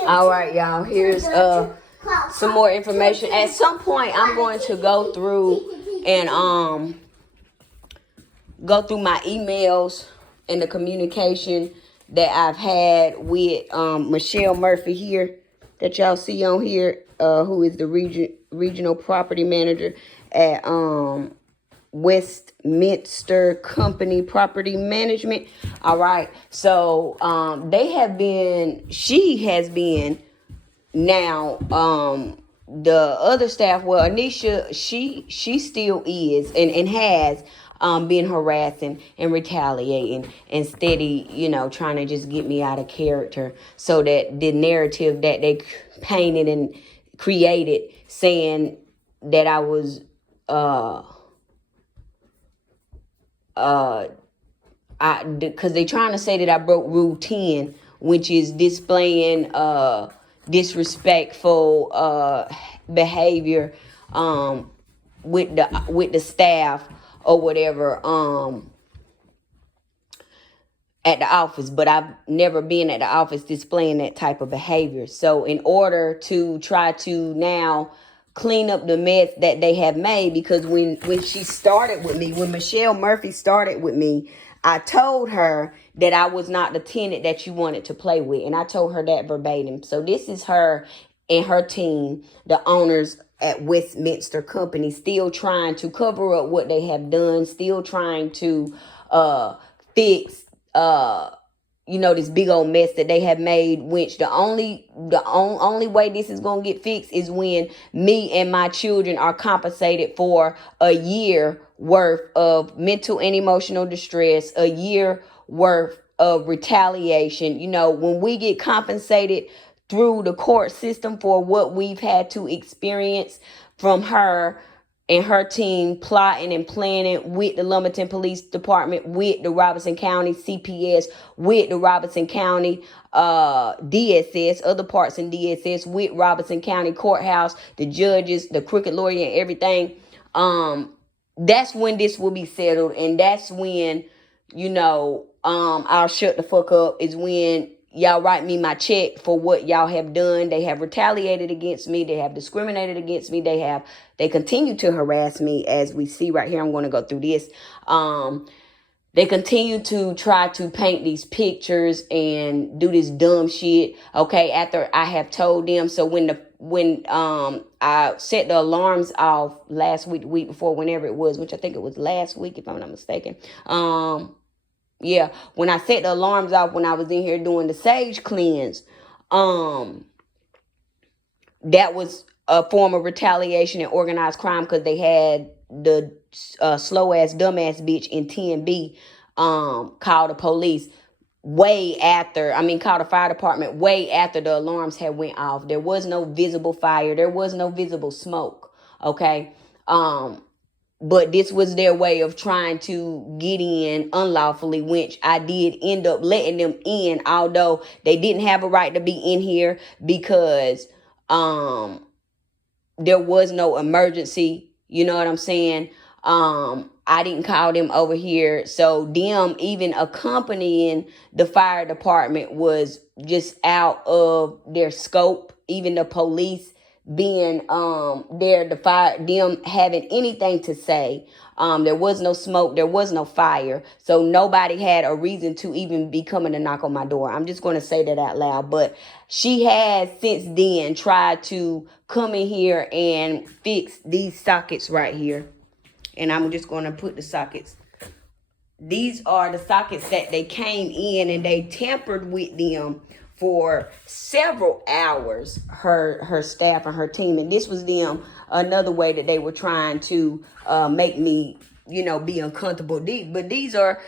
All right, y'all. Here's some more information. At some point, I'm going to go through and go through my emails and the communication that I've had with Michelle Murphy here that y'all see on here, who is the regional property manager at Westminster Company Property Management. All right. So she has been now, the other staff, well, Anisha, she still is and has been harassing and retaliating and steady, trying to just get me out of character, so that the narrative that they painted and created, saying that I was because they trying to say that I broke Rule 10, which is displaying disrespectful behavior with the staff or whatever at the office. But I've never been at the office displaying that type of behavior. So in order to try to now clean up the mess that they have made, because when she started with me, when Michelle Murphy started with me, I told her that I was not the tenant that you wanted to play with. And I told her that verbatim. So this is her and her team, the owners at Westminster Company, still trying to cover up what they have done, still trying to fix this big old mess that they have made, which the only way this is going to get fixed is when me and my children are compensated for a year worth of mental and emotional distress, a year worth of retaliation. When we get compensated through the court system for what we've had to experience from her and her team plotting and planning with the Lumberton Police Department, with the Robertson County CPS, with the Robertson County DSS, other parts in DSS, with Robertson County Courthouse, the judges, the crooked lawyer and everything. That's when this will be settled. And that's when, I'll shut the fuck up, is when y'all write me my check for what y'all have done. They have retaliated against me. They have discriminated against me. They continue to harass me, as we see right here. I'm going to go through this. They continue to try to paint these pictures and do this dumb shit. Okay, after I have told them. So when I set the alarms off last week, the week before, whenever it was, which I think it was last week, if I'm not mistaken. Yeah, when I set the alarms off, when I was in here doing the sage cleanse, that was a form of retaliation and organized crime, because they had the slow ass dumbass bitch in 10B called the police called the fire department way after the alarms had went off. There was no visible fire. There was no visible smoke. Okay. But this was their way of trying to get in unlawfully, which I did end up letting them in, although they didn't have a right to be in here, because there was no emergency. You know what I'm saying? I didn't call them over here. So them even accompanying the fire department was just out of their scope. Even the police being there, them having anything to say. There was no smoke, there was no fire, so nobody had a reason to even be coming to knock on my door. I'm just going to say that out loud. But she has since then tried to come in here and fix these sockets right here, and I'm just going to put the sockets. These are the sockets that they came in and they tampered with them for several hours, her staff and her team. And this was them, another way that they were trying to make me, be uncomfortable. But these are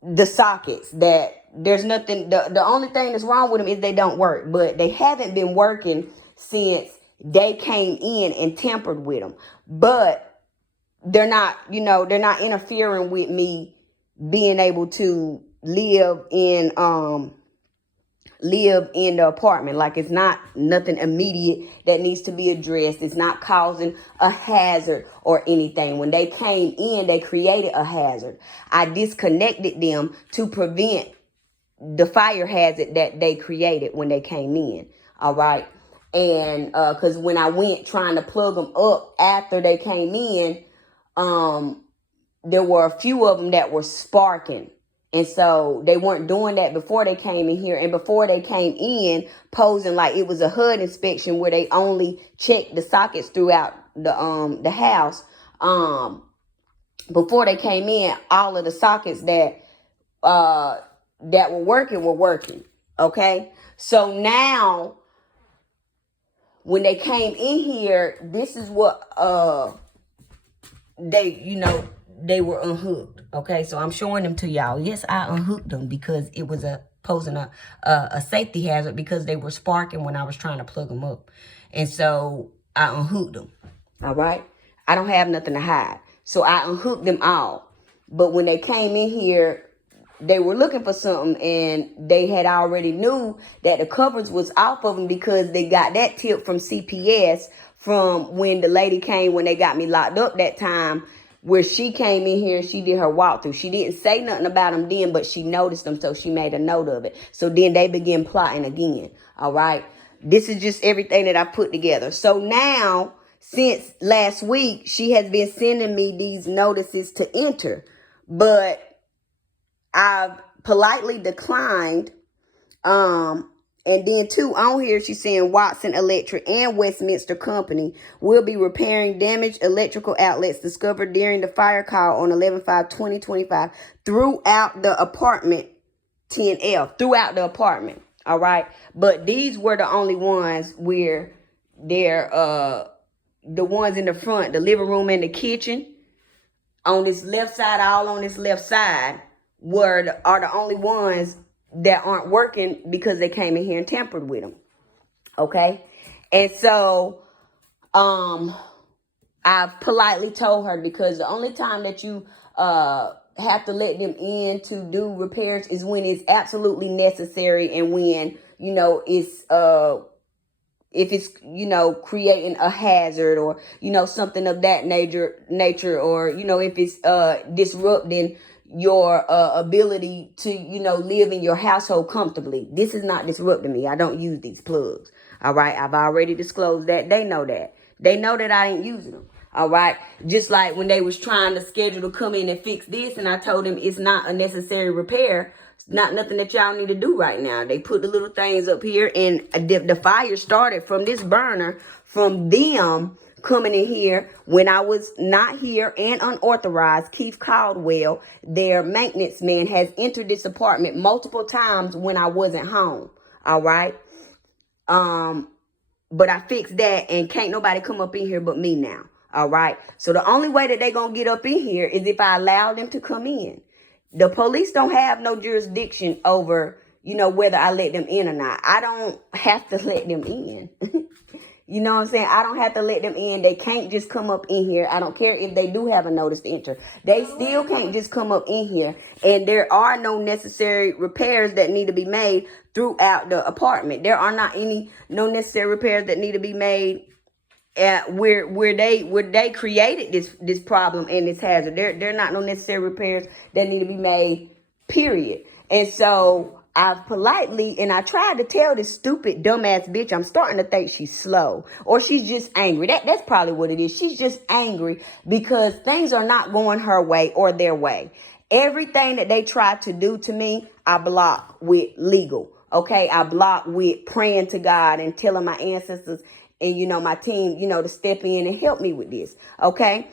the sockets that there's nothing, the only thing that's wrong with them is they don't work. But they haven't been working since they came in and tampered with them. But they're not, they're not interfering with me being able to live in the apartment. Like, it's not nothing immediate that needs to be addressed. It's not causing a hazard or anything. When they came in, they created a hazard. I disconnected them to prevent the fire hazard that they created when they came in. All right. And because when I went trying to plug them up after they came in, there were a few of them that were sparking. And so they weren't doing that before they came in here. And before they came in, posing like it was a HUD inspection where they only checked the sockets throughout the house. Before they came in, all of the sockets that were working. Okay. So now when they came in here, this is what they were unhooked. Okay, so I'm showing them to y'all. Yes, I unhooked them because it was posing a safety hazard because they were sparking when I was trying to plug them up. And so I unhooked them. All right, I don't have nothing to hide. So I unhooked them all. But when they came in here, they were looking for something, and they had already knew that the covers was off of them because they got that tip from CPS from when the lady came when they got me locked up that time, where she came in here and she did her walkthrough. She didn't say nothing about them then, but she noticed them, so she made a note of it. So then they began plotting again. All right. This is just everything that I put together. So now, since last week, she has been sending me these notices to enter, but I've politely declined. And then too, on here, she's saying Watson Electric and Westminster Company will be repairing damaged electrical outlets discovered during the fire call on 11/5/2025 throughout the apartment 10F, throughout the apartment. All right. But these were the only ones where they're, the ones in the front, the living room and the kitchen on this left side, all on this left side are the only ones that aren't working because they came in here and tampered with them. Okay. And so, I've politely told her, because the only time that you, have to let them in to do repairs is when it's absolutely necessary. And when, it's, if it's, creating a hazard or, something of that nature, or, if it's, disrupting your ability to, live in your household comfortably. This is not disrupting me. I don't use these plugs. All right. I've already disclosed that. They know that. They know that I ain't using them. All right. Just like when they was trying to schedule to come in and fix this, and I told them it's not a necessary repair. It's not nothing that y'all need to do right now. They put the little things up here, and the fire started from this burner, from them coming in here when I was not here and unauthorized. Keith Caldwell, their maintenance man, has entered this apartment multiple times when I wasn't home. All right. But I fixed that, and can't nobody come up in here but me now. All right. So the only way that they gonna get up in here is if I allow them to come in. The police don't have no jurisdiction over, whether I let them in or not. I don't have to let them in. You know what I'm saying? I don't have to let them in. They can't just come up in here. I don't care if they do have a notice to enter. They still can't just come up in here. And there are no necessary repairs that need to be made throughout the apartment. There are not no necessary repairs that need to be made where they created this problem and this hazard. There are not no necessary repairs that need to be made, period. And so I've politely, and I tried to tell this stupid, dumbass bitch, I'm starting to think she's slow, or she's just angry. That's probably what it is. She's just angry because things are not going her way or their way. Everything that they try to do to me, I block with legal. Okay, I block with praying to God and telling my ancestors and, my team, to step in and help me with this. Okay.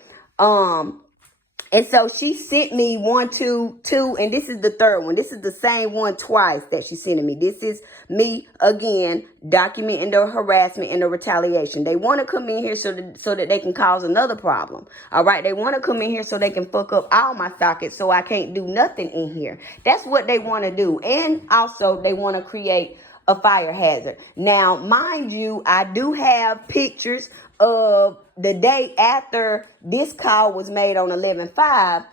And so she sent me 1, 2, 2, and this is the third one. This is the same one twice that she sent me. This is me, again, documenting the harassment and the retaliation. They want to come in here so that they can cause another problem. All right. They want to come in here so they can fuck up all my sockets so I can't do nothing in here. That's what they want to do. And also they want to create a fire hazard. Now, mind you, I do have pictures of the day after this call was made on 11/5.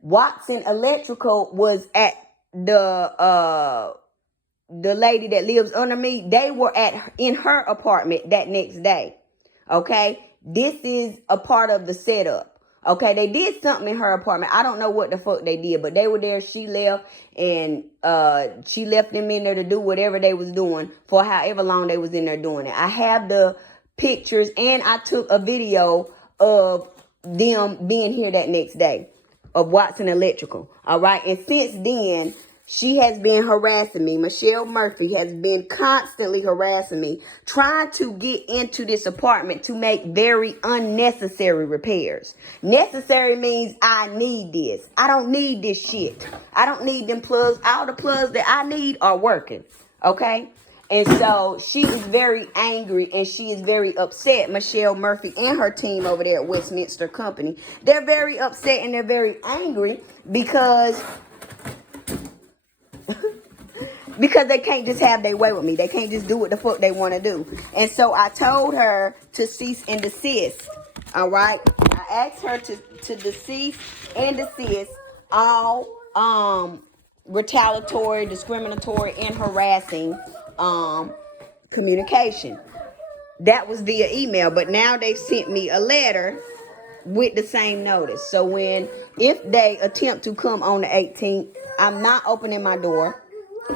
Watson Electrical was at the lady that lives under me. They were in her apartment that next day. Okay, this is a part of the setup. Okay, they did something in her apartment. I don't know what the fuck they did, but they were there. She left, and she left them in there to do whatever they was doing for however long they was in there doing it. I have the pictures, and I took a video of them being here that next day of Watson Electrical. All right, and since then, she has been harassing me. Michelle Murphy has been constantly harassing me, trying to get into this apartment to make very unnecessary repairs. Necessary means I need this. I don't need this shit. I don't need them plugs. All the plugs that I need are working. Okay? And so she is very angry and she is very upset. Michelle Murphy and her team over there at Westminster Company. They're very upset and they're very angry because they can't just have their way with me. They can't just do what the fuck they want to do. And so I told her to cease and desist. All right? I asked her to cease and desist all retaliatory, discriminatory, and harassing communication. That was via email. But now they've sent me a letter with the same notice. So if they attempt to come on the 18th, I'm not opening my door.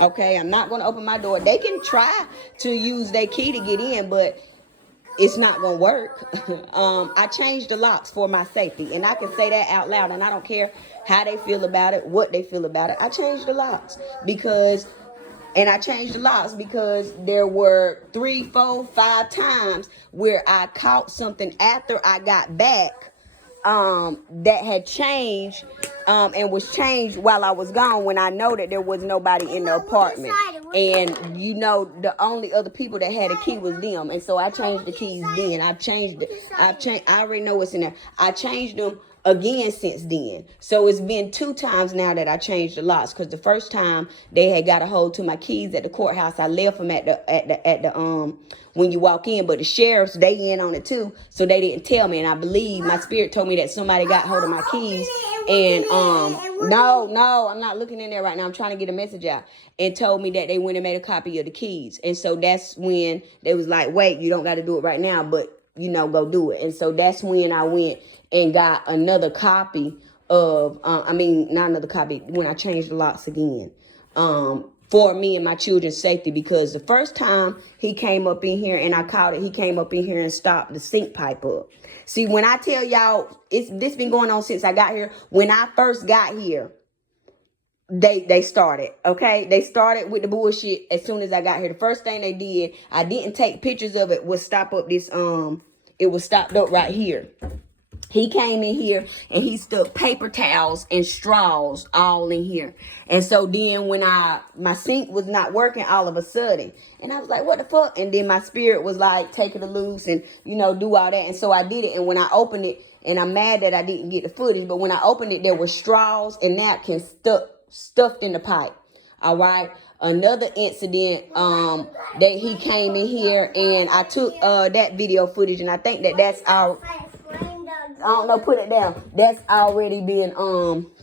Okay, I'm not going to open my door. They can try to use their key to get in, but it's not going to work. I changed the locks for my safety, and I can say that out loud, and I don't care how they feel about it, what they feel about it. I changed the locks because there were 3, 4, 5 times where I caught something after I got back that had changed and was changed while I was gone, when I know that there was nobody in the apartment. And the only other people that had a key was them. And so I changed the keys then. I already know what's in there. I changed them again since then. So it's been 2 times now that I changed the locks, because the first time they had got a hold to my keys at the courthouse. I left them at the when you walk in, but the sheriffs, they in on it too, so they didn't tell me. And I believe my spirit told me that somebody got hold of my keys, and no, I'm not looking in there right now. I'm trying to get a message out, and told me that they went and made a copy of the keys. And so that's when they was like, wait, you don't got to do it right now, but go do it. And so that's when I went and got another copy of, not another copy, when I changed the locks again, for me and my children's safety. Because the first time he came up in here and I caught it, he came up in here and stopped the sink pipe up. See, when I tell y'all, this been going on since I got here. When I first got here, they started, okay? They started with the bullshit as soon as I got here. The first thing they did, I didn't take pictures of it, was stop up this, it was stopped up right here. He came in here and he stuck paper towels and straws all in here. And so then when my sink was not working all of a sudden, and I was like, what the fuck? And then my spirit was like, take it loose and, do all that. And so I did it. And when I opened it, and I'm mad that I didn't get the footage, but when I opened it, there were straws and napkins stuffed in the pipe. All right. Another incident, that he came in here and I took that video footage, and I think that's our, I don't know, put it down. That's already been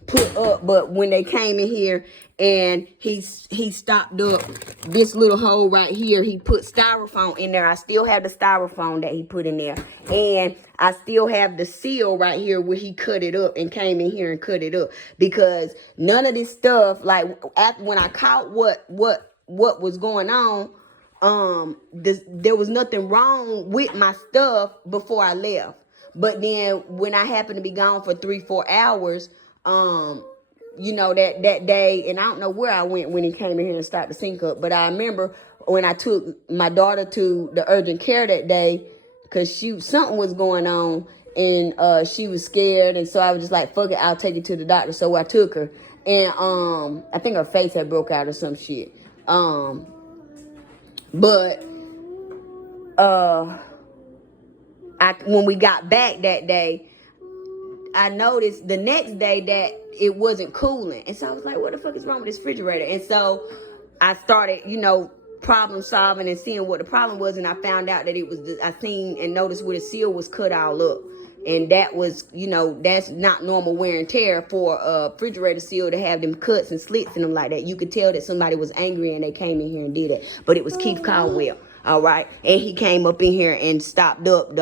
put up. But when they came in here and he stopped up this little hole right here, he put styrofoam in there. I still have the styrofoam that he put in there, and I still have the seal right here where he cut it up and came in here and cut it up, because none of this stuff, like after when I caught what was going on, there was nothing wrong with my stuff before I left. But then when I happened to be gone for 3-4 hours, that day, and I don't know where I went when he came in here and started the sink up, but I remember when I took my daughter to the urgent care that day, because something was going on, and she was scared, and so I was just like, fuck it, I'll take you to the doctor. So I took her, and I think her face had broke out or some shit. When we got back that day, I noticed the next day that it wasn't cooling. And so I was like, what the fuck is wrong with this refrigerator? And so I started, problem solving and seeing what the problem was. And I found out that it was, I seen and noticed where the seal was cut all up. And that was, that's not normal wear and tear for a refrigerator seal to have them cuts and slits in them like that. You could tell that somebody was angry and they came in here and did it. But it was Keith Caldwell. All right. And he came up in here and stopped up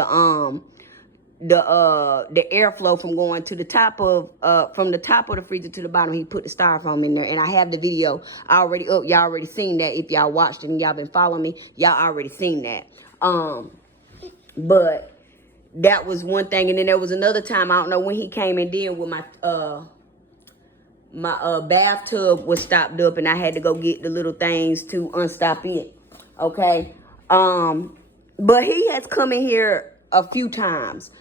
the airflow from going to the top of from the top of the freezer to the bottom. He put the styrofoam in there, and I have the video already up. Y'all already seen that. If y'all watched it and y'all been following me, y'all already seen that. But that was one thing. And then there was another time, I don't know when he came and did, with my bathtub was stopped up and I had to go get the little things to unstop it. Okay. But he has come in here a few times,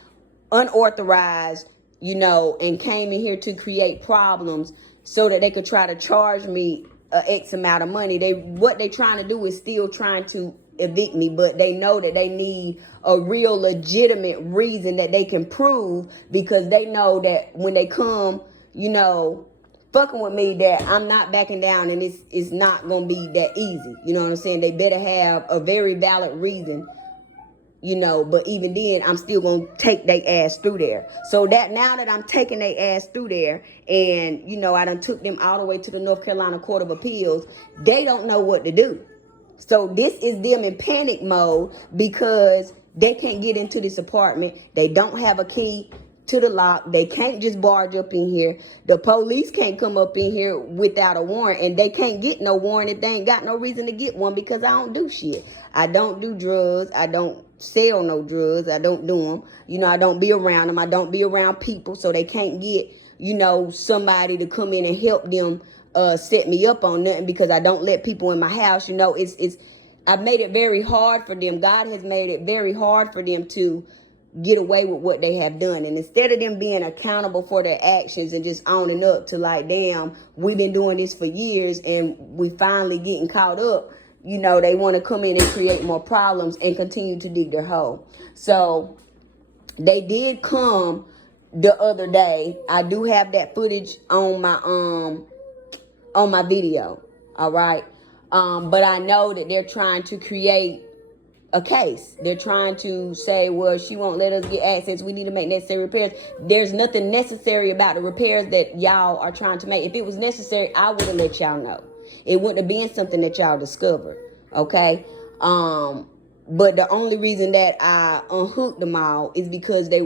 unauthorized, you know, and came in here to create problems so that they could try to charge me X amount of money. What they trying to do is still trying to evict me, but they know that they need a real legitimate reason that they can prove, because they know that when they come, you know, fucking with me, that I'm not backing down, and it's not gonna be that easy. You know what I'm saying? They better have a very valid reason, you know, but even then, I'm still gonna take their ass through there. So that now that I'm taking their ass through there, and, you know, I done took them all the way to the North Carolina Court of Appeals, they don't know what to do. So this is them in panic mode because they can't get into this apartment. They don't have a key to the lock. They can't just barge up in here. The police can't come up in here without a warrant, and they can't get no warrant if they ain't got no reason to get one, because I don't do shit. I don't do drugs. I don't sell no drugs. I don't do them. You know, I don't be around them. I don't be around people, so they can't get, you know, somebody to come in and help them set me up on nothing, because I don't let people in my house. You know, I've made it very hard for them. God has made it very hard for them to get away with what they have done. And instead of them being accountable for their actions and just owning up to, like, damn, we've been doing this for years and we finally getting caught up, you know, they want to come in and create more problems and continue to dig their hole. So they did come the other day. I do have that footage on my video. All right. But I know that they're trying to create a case. They're trying to say, well, she won't let us get access. We need to make necessary repairs. There's nothing necessary about the repairs that y'all are trying to make. If it was necessary, I would have let y'all know. It wouldn't have been something that y'all discovered. Okay. But the only reason that I unhooked them all is because they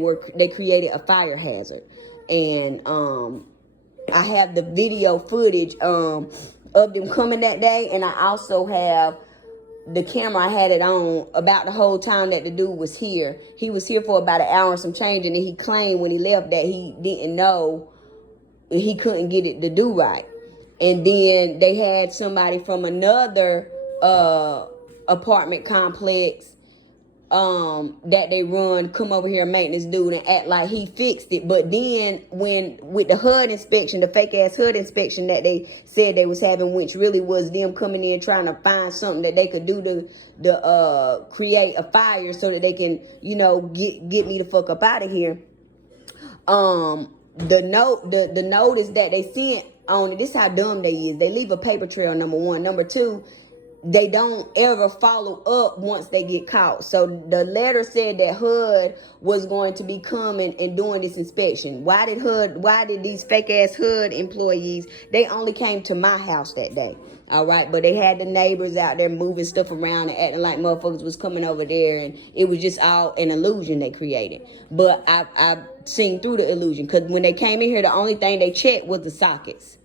created a fire hazard. And I have the video footage of them coming that day, and I also have the camera. I had it on about the whole time that the dude was here. He was here for about an hour and some change, and then he claimed when he left that he didn't know, he couldn't get it to do right. And then they had somebody from another apartment complex that they run come over here, maintenance dude, and act like he fixed it. But then when with the HUD inspection, the fake ass HUD inspection that they said they was having, which really was them coming in trying to find something that they could do to create a fire so that they can, you know, get me the fuck up out of here. The notice that they sent on it, this is how dumb they is. They leave a paper trail, number one. Number two, they don't ever follow up once they get caught. So the letter said that HUD was going to be coming and doing this inspection. Why did these fake ass HUD employees, they only came to my house that day. All right. But they had the neighbors out there moving stuff around and acting like motherfuckers was coming over there. And it was just all an illusion they created. But I've seen through the illusion, because when they came in here, the only thing they checked was the sockets.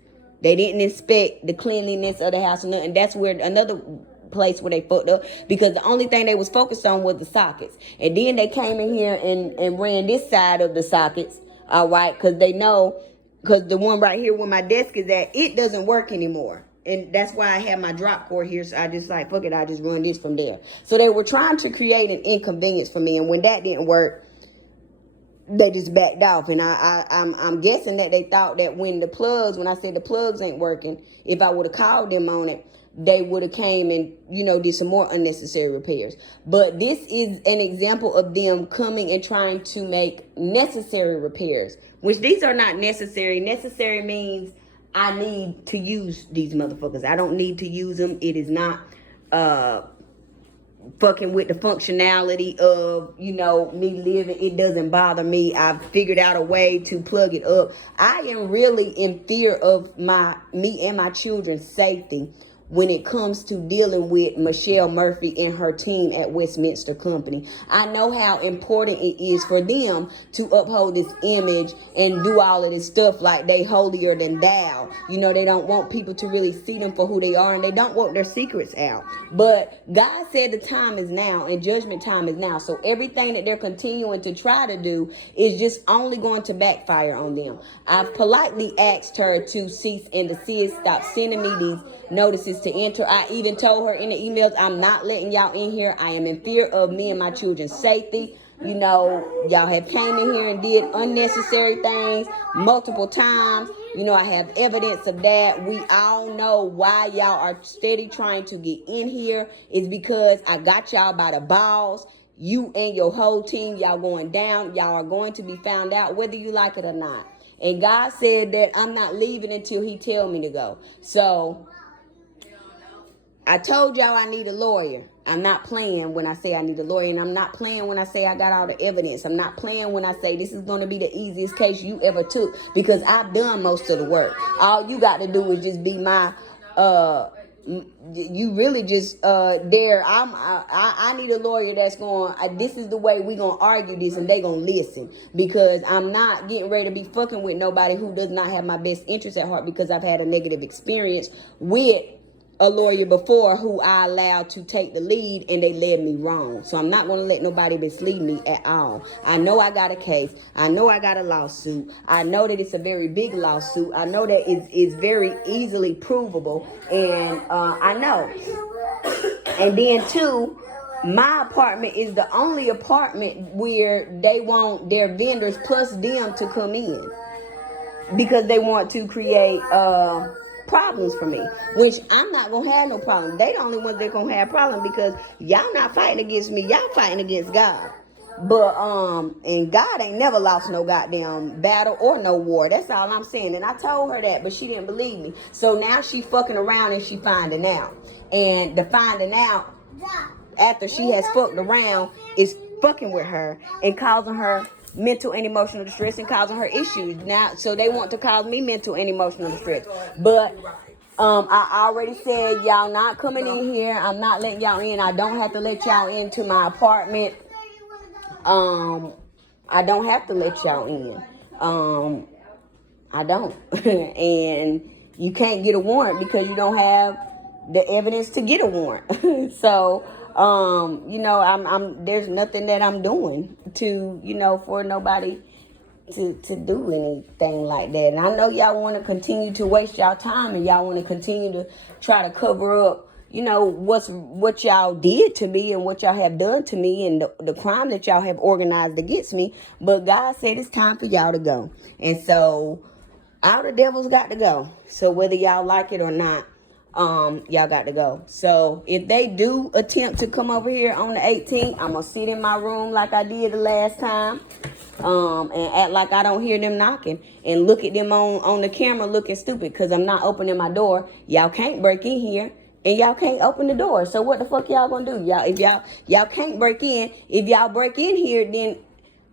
They didn't inspect the cleanliness of the house or nothing. That's where another place where they fucked up, because the only thing they was focused on was the sockets. And then they came in here and ran this side of the sockets, all right, because they know, because the one right here where my desk is at, it doesn't work anymore. And that's why I have my drop cord here. So I just like, fuck it, I just run this from there. So they were trying to create an inconvenience for me. And when that didn't work, they just backed off. And I'm guessing that they thought that when I said the plugs ain't working, if I would have called them on it, they would have came and, you know, did some more unnecessary repairs. But this is an example of them coming and trying to make necessary repairs, which these are not necessary. Necessary means I need to use these motherfuckers. I don't need to use them. It is not fucking with the functionality of, you know, me living. It doesn't bother me. I've figured out a way to plug it up. I am really in fear of me and my children's safety when it comes to dealing with Michelle Murphy and her team at Westminster Company. I know how important it is for them to uphold this image and do all of this stuff like they holier than thou. You know, they don't want people to really see them for who they are, and they don't want their secrets out. But God said the time is now, and judgment time is now. So everything that they're continuing to try to do is just only going to backfire on them. I've politely asked her to cease and desist, stop sending me these notices to enter. I even told her in the emails, I'm not letting y'all in here. I am in fear of me and my children's safety. You know, y'all have came in here and did unnecessary things multiple times. You know, I have evidence of that. We all know why y'all are steady trying to get in here. It's because I got y'all by the balls. You and your whole team, y'all going down. Y'all are going to be found out whether you like it or not. And God said that I'm not leaving until he tell me to go. So I told y'all I need a lawyer. I'm not playing when I say I need a lawyer, and I'm not playing when I say I got all the evidence. I'm not playing when I say this is going to be the easiest case you ever took, because I've done most of the work. All you got to do is just be my you really just there. I need a lawyer that's going, this is the way we gonna argue this, and they gonna listen, because I'm not getting ready to be fucking with nobody who does not have my best interest at heart, because I've had a negative experience with a lawyer before who I allowed to take the lead, and they led me wrong. So I'm not going to let nobody mislead me at all. I know I got a case. I know I got a lawsuit. I know that it's a very big lawsuit. I know that it's very easily provable, and I know. And then two, my apartment is the only apartment where they want their vendors plus them to come in, because they want to create problems for me, which I'm not gonna have no problem. They the only ones that gonna have problem, because y'all not fighting against me, y'all fighting against God. But and God ain't never lost no goddamn battle or no war. That's all I'm saying. And I told her that, but she didn't believe me. So now she fucking around and she finding out. And the finding out after she has fucked around is fucking with her and causing her mental and emotional distress and causing her issues. Now, so they want to cause me mental and emotional distress. But I already said y'all not coming in here. I'm not letting y'all in. I don't have to let y'all into my apartment. I don't have to let y'all in. I don't. And you can't get a warrant because you don't have the evidence to get a warrant. So you know, I'm there's nothing that I'm doing to, you know, for nobody to do anything like that. And I know y'all want to continue to waste y'all time, and y'all want to continue to try to cover up, you know, what y'all did to me and what y'all have done to me, and the crime that y'all have organized against me. But God said it's time for y'all to go. And so all the devils got to go. So whether y'all like it or not, y'all got to go. So if they do attempt to come over here on the 18th, I'm gonna sit in my room like I did the last time, and act like I don't hear them knocking, and look at them on the camera looking stupid, because I'm not opening my door. Y'all can't break in here, and y'all can't open the door. So what the fuck y'all gonna do? If y'all can't break in, if y'all break in here, then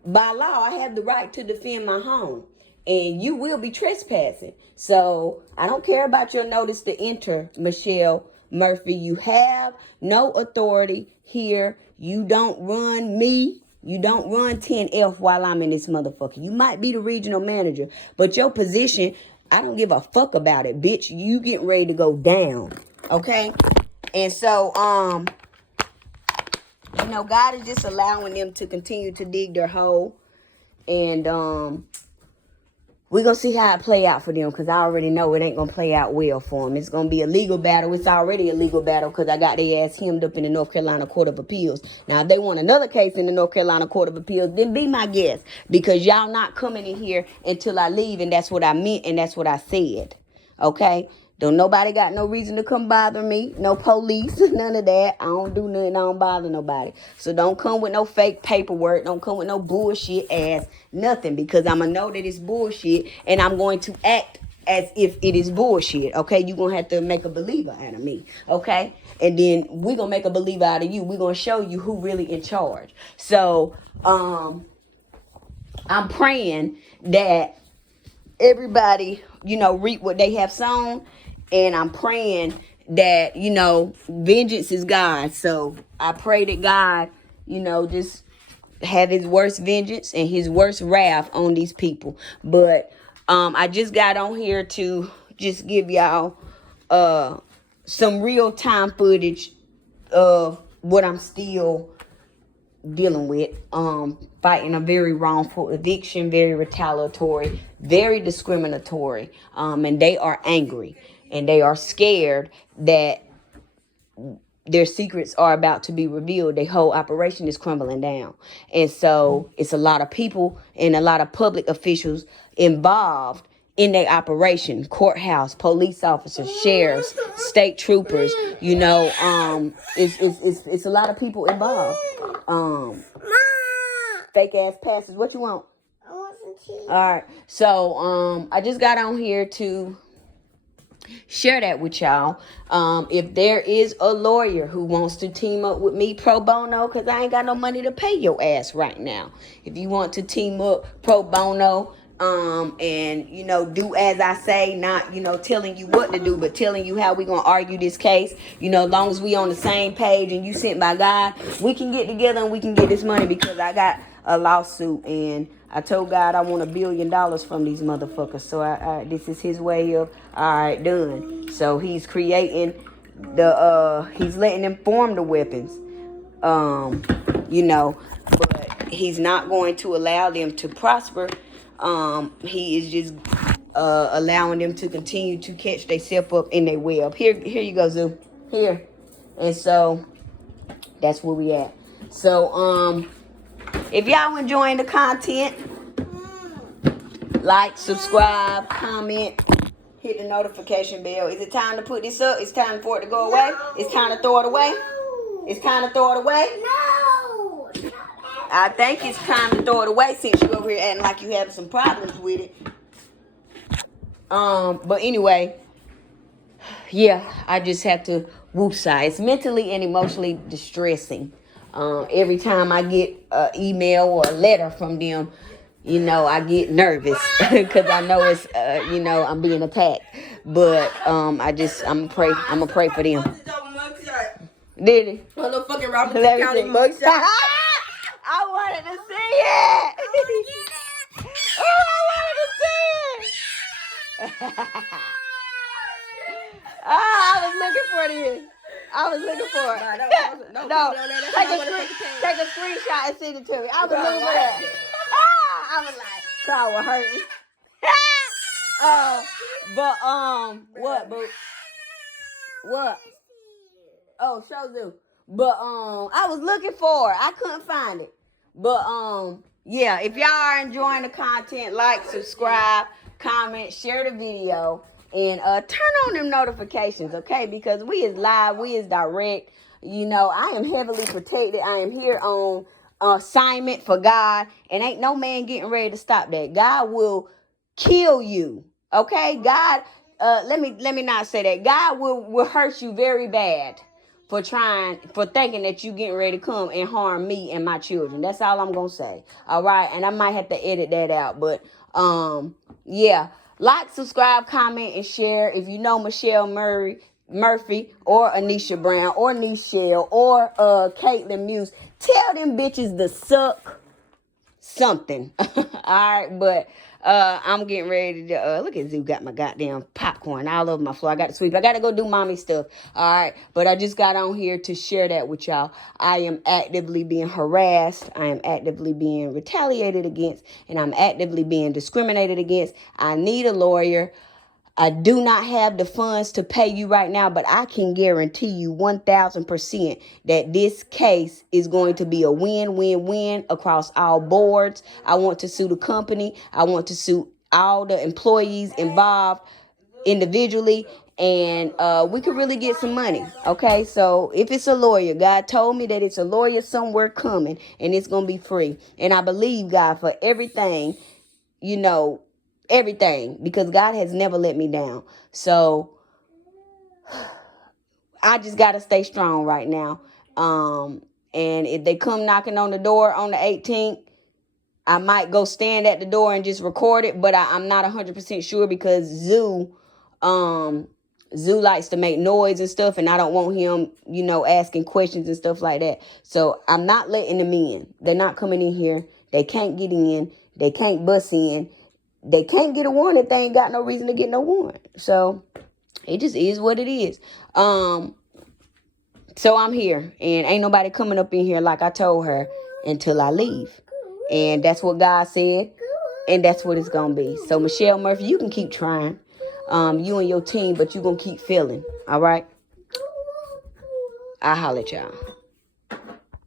by law I have the right to defend my home. And you will be trespassing. So I don't care about your notice to enter, Michelle Murphy. You have no authority here. You don't run me. You don't run 10F while I'm in this motherfucker. You might be the regional manager, but your position, I don't give a fuck about it, bitch. You getting ready to go down, okay? And so, you know, God is just allowing them to continue to dig their hole, and we're going to see how it play out for them, because I already know it ain't going to play out well for them. It's going to be a legal battle. It's already a legal battle, because I got their ass hemmed up in the North Carolina Court of Appeals. Now, if they want another case in the North Carolina Court of Appeals, then be my guest, because y'all not coming in here until I leave, and that's what I meant, and that's what I said. Okay? Don't nobody got no reason to come bother me. No police, none of that. I don't do nothing. I don't bother nobody. So don't come with no fake paperwork. Don't come with no bullshit ass nothing, because I'm going to know that it's bullshit, and I'm going to act as if it is bullshit. Okay? You're going to have to make a believer out of me. Okay? And then we're going to make a believer out of you. We're going to show you who really in charge. So I'm praying that everybody, you know, reap what they have sown. And I'm praying that, vengeance is God. So I pray that God, just have his worst vengeance and his worst wrath on these people. But I just got on here to just give y'all some real time footage of what I'm still dealing with. Fighting a very wrongful eviction, very retaliatory, very discriminatory. And they are angry and they are scared that their secrets are about to be revealed. Their whole operation is crumbling down. And so it's a lot of people and a lot of public officials involved in their operation. Courthouse, police officers, sheriffs, state troopers, it's a lot of people involved. Fake ass pastors. What you want? I want some cheese. All right. So I just got on here to share that with y'all. If there is a lawyer who wants to team up with me pro bono, because I ain't got no money to pay your ass right now. If you want to team up pro bono, and do as I say, not telling you what to do, but telling you how we gonna argue this case. As long as we on the same page and you sent by God, we can get together and we can get this money, because I got a lawsuit and I told God I want $1 billion from these motherfuckers. So I this is his way of, all right, done. So he's creating he's letting them form the weapons, but he's not going to allow them to prosper. He is just allowing them to continue to catch themselves up in their web. Here you go, Zoo. Here. And so that's where we at. So if y'all enjoying the content, like, subscribe, comment, hit the notification bell. Is it time to put this up? It's time for it to go away? It's time to throw it away? It's time to throw it away? No! I think it's time to throw it away, since you're over here acting like you having some problems with it. But anyway, yeah, I just have to woosah. It's mentally and emotionally distressing. Every time I get an email or a letter from them, I get nervous because I know it's, I'm being attacked. But I'm gonna pray for them. Did he? Motherfucking Robinson County mugshot. I wanted to see it. Oh, I wanted to see it. I was looking for this. I was looking for it. No, take a screenshot and send it to me. I was looking for that. I was like, Carl was hurting. What, boo? What? Oh, show do. But I was looking for it. I couldn't find it. But yeah, if y'all are enjoying the content, like, subscribe, comment, share the video, and turn on them notifications, okay? Because we is live, we is direct. I am heavily protected. I am here on assignment for God, and ain't no man getting ready to stop that. God will kill you, okay? God, let me not say that. God will hurt you very bad for thinking that you getting ready to come and harm me and my children. That's all I'm gonna say. All right, and I might have to edit that out, but yeah, like, subscribe, comment, and share. If you know Michelle Murphy or Anisha Brown or Nichelle or Caitlin Muse, tell them bitches to suck something. All right, but I'm getting ready to look at Zoo, got my goddamn popcorn all over my floor. I got to sweep. I got to go do mommy stuff. All right, but I just got on here to share that with y'all. I am actively being harassed. I am actively being retaliated against, and I'm actively being discriminated against. I need a lawyer. I do not have the funds to pay you right now, but I can guarantee you 1,000% that this case is going to be a win-win-win across all boards. I want to sue the company. I want to sue all the employees involved individually, and we could really get some money. Okay, so if it's a lawyer, God told me that it's a lawyer somewhere coming, and it's going to be free. And I believe God for everything, everything, because God has never let me down. So I just got to stay strong right now. And if they come knocking on the door on the 18th, I might go stand at the door and just record it, but I'm not 100% sure, because Zoo Zoo likes to make noise and stuff, and I don't want him, asking questions and stuff like that. So I'm not letting them in. They're not coming in here. They can't get in. They can't bust in. They can't get a warrant if they ain't got no reason to get no warrant. So it just is what it is. So I'm here, and ain't nobody coming up in here like I told her until I leave. And that's what God said, and that's what it's going to be. So Michelle Murphy, you can keep trying. You and your team, but you're going to keep feeling. All right? I'll holler at y'all.